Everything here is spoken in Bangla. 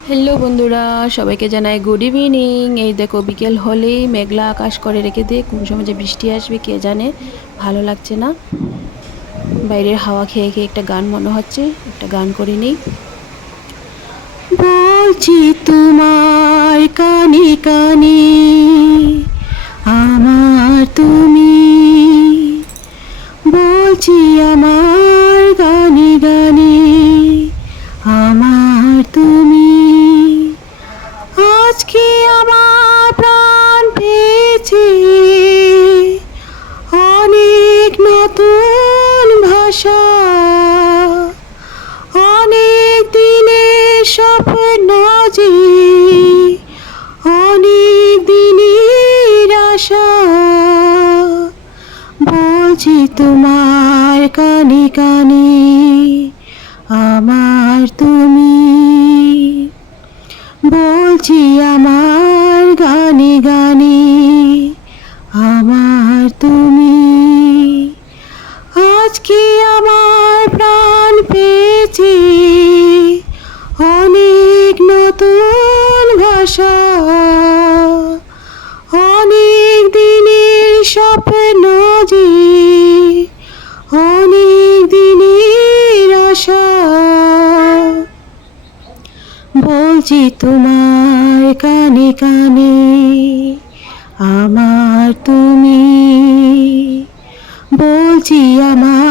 হ্যালো বন্ধুরা, সবাইকে জানাই গুড ইভিনিং এই দেখো, বিকেল হলেই মেঘলা আকাশ করে রেখে দিয়ে কোন সময় যে বৃষ্টি আসবে, কে জানে? ভালো লাগছে না। বাইরের হাওয়া খেয়ে খেয়ে একটা গান মনে হচ্ছে, একটা গান করে নিই। বলছি তোমার কানে কানে, আমার তুমি। বলছি আমার গানে গানে, আমার তুমি। আজকে আমার প্রাণ পেয়েছে। অনেক নতুন ভাষা, অনেক দিনের স্বপ্ন যে, অনেক দিনের আশা। বলছি তোমার কানে কানে, আমার তুমি বলছি আমার গানে গানে আমার তুমি। আজকে আমার বলছি তোমার কানে কানে আমার তুমি। বলছি আমার